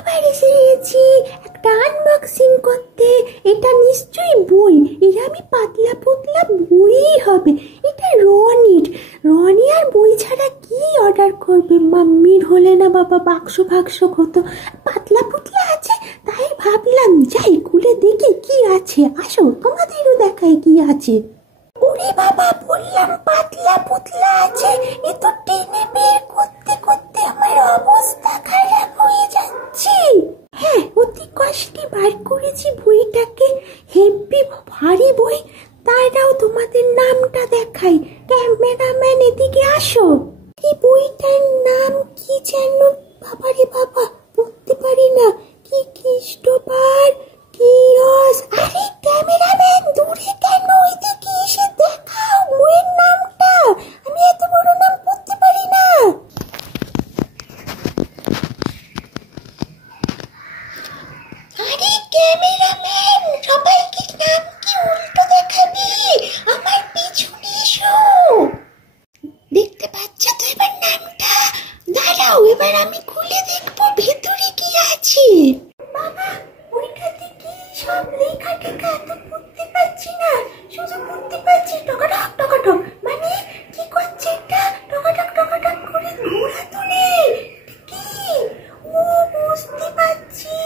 আবার এসে গেছি একটা আনবক্সিং করতে। এটা নিশ্চয়ই বই, এটা আমি পাতলা পুতলা বই হবে। এটা রনি আর বই ছাড়া কি অর্ডার করবে? মাম্মির হলে না বাবা বাক্স ফাক্স হতো, পাতলা পুতলা আছে, তাই ভাবলাম যাই খুলে দেখি কি আছে। আসো তোমাদেরও দেখায় কি আছে। ওরে বাবা, বললাম পাতলা পুতলা আছে, এ তো টেনে বের করতে করতে আমার অবস্থা খারাপ হয়ে যাচ্ছে। হ্যাঁ, অতি কষ্টে বার করেছি বইটাকে, হেভি ভারী বই। তারাও তোমাদের নামটা দেখাই। ক্যামেরাম্যান এদিকে আসো। এই বইটার নাম কি যেন? বাবারে বাবা, পড়তে পারি না। কি খ্রিস্টবার কিরস। আরে ক্যামেরাম্যান দূরে কেন? এদিকে এসে দেখাও বইয়ের নামটা। আমি এত বড় নাম পড়তে পারি না। আরে ক্যামেরাম্যান, সবাইকে নাম কি উল্টো দেখাবি? আমার পিছনে এসো। দেখতে পাচ্ছ তো এবার নামটা? দাঁড়াও, এবার আমি খুলে দেখবো ভেতরে কি আছে। বাবা, ওইটাতে কি সব লেখা টেখা? তো পড়তে পারছি না, শুধু পড়তে পারছি টকাটক টকাটক। মানে কি করছে এটা? টকাটক টকাটক করে ঘোরা তো নেই। কি? ও বুঝতে পারছি,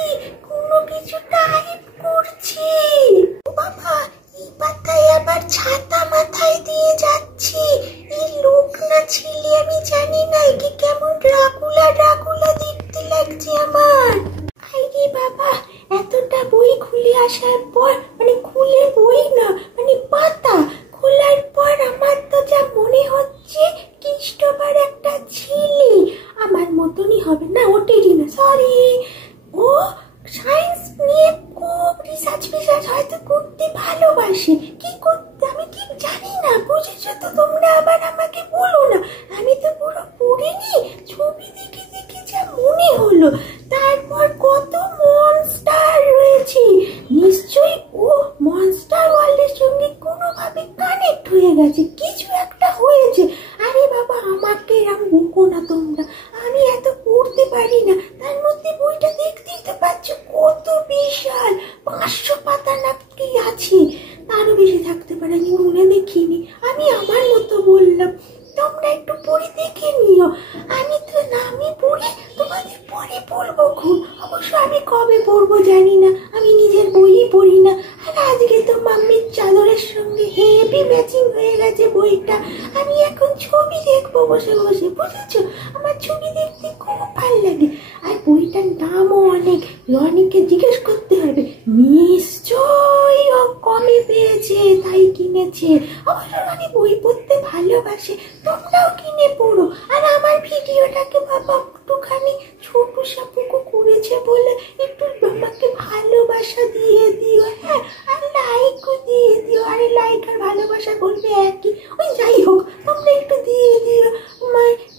কোনো কিছু টাইপ করছে। বাবা, এই পাতায় আবার ছাতা মাথায় দিয়ে যাচ্ছে। এই লোক না ছেলে আমি জানি না। একে কেমন ড্রাকুলা ড্রাকুলা দেখতে লাগছে আমার। আরে বাবা, এতটা বই খুলে আসার পর, মানে খুলে বই না, মানে পাতা খোলার পর আমার তো যা মনে হচ্ছে খ্রিস্টবার একটা ছেলে। আমার মতনই হবে না, ওটেরই না, সরি। ও সায়েন্স নিয়ে খুব রিসার্চ হয়তো করতে ভালোবাসে। কি করতে আমি ঠিক জানি না, বুঝেছো তো? তোমরা আবার আমাকে বলো না, আমি তো পুরো পড়িনি। ছবি দেখে দেখে যা মনে হলো। তারপর কত মনস্টার রয়েছে, নিশ্চয়ই ও মনস্টার ওয়ার্ল্ডের সঙ্গে কোনোভাবে কানেক্ট হয়ে গেছে, কিছু একটা হয়েছে। আরে বাবা, আমাকে এরকম বকো না তোমরা, আমি এত পড়তে পারি না। তার মধ্যে বইটা দেখতেই তো পাচ্ছ কত বিশাল, 500 পাতা না কি আছে, তারও বেশি থাকতে পারে, আমি মনে দেখিনি। আমি আমার মতো বললাম, তোমরা একটু পড়ে দেখে নিও। আমি তো না, আমি পড়ে তোমাদের পরে পড়বো খুব। অবশ্য আমি কবে পড়বো জানি না, আমি নিজের বইই পড়ি না। আর আজকে তো মাম্মির চাদরের সঙ্গে হেভি ম্যাচিং হয়ে গেছে বইটা। আমি এখন ছবি দেখবো বসে বসে, বুঝেছো? আমার ছবি দেখতে খুব ভালো লাগে। আর বইটার দামও অনেক, রনিকে জিজ্ঞেস করতে হবে, নিশ্চয়ই ও কমে পেয়েছে তাই কিনেছে। অবশ্য রনি বই পড়তে ভালোবাসে, তোমরাও কিনে পড়ো। আর আমার ভিডিওটাকে বাবা একটুখানি ছোট সাপুকু করেছে বলে একটু আমাকে ভালোবাসা দিয়ে দিও, হ্যাঁ, আর লাইকও দিয়ে দিও। আরে লাইক আর ভালোবাসা বলবে একই, ওই যাই হোক, তোমরা একটু দিয়ে দিও।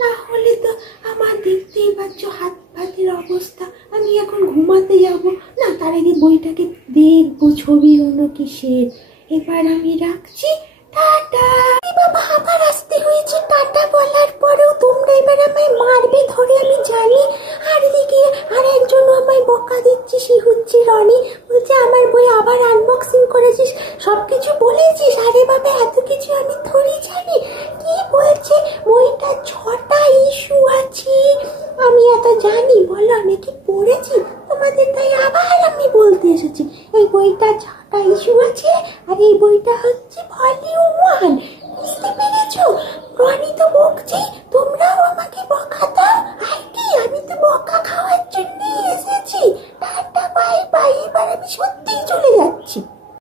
না হলে তো আমার দেখতেই পাচ্ছ হাত ভাতের অবস্থা। আমি এখন ঘুমাতে যাব না, তার আগে বইটাকে দেখবো ছবি হলো কিসের। এবার আমি রাখছি, টাটা। বাবা, আবার আসতে হয়েছে টাটা বলার পরেও তোমরা এবার আমায় মারবে ধরে আমি জানি। আর এদিকে আর একজন আমায় বকা দিচ্ছে, সে হচ্ছে রনি। বলছে আমার বই আবার আনবক্সিং করেছিস, সবকিছু বলেছিস। আরে বাবা, এত কিছু আমি থোড়ি জানি। কি বলছে বইটা 6টা ইস্যু আছে, আমি এত জানি? বলো, আমি কি পড়েছি তোমাদের? তাই আবার আমি বলতে এসেছি, এই বইটা 6টা ইস্যু আছে, আর এই বইটা হচ্ছে ভলিউম 1। বুঝতে পেরেছো? রনি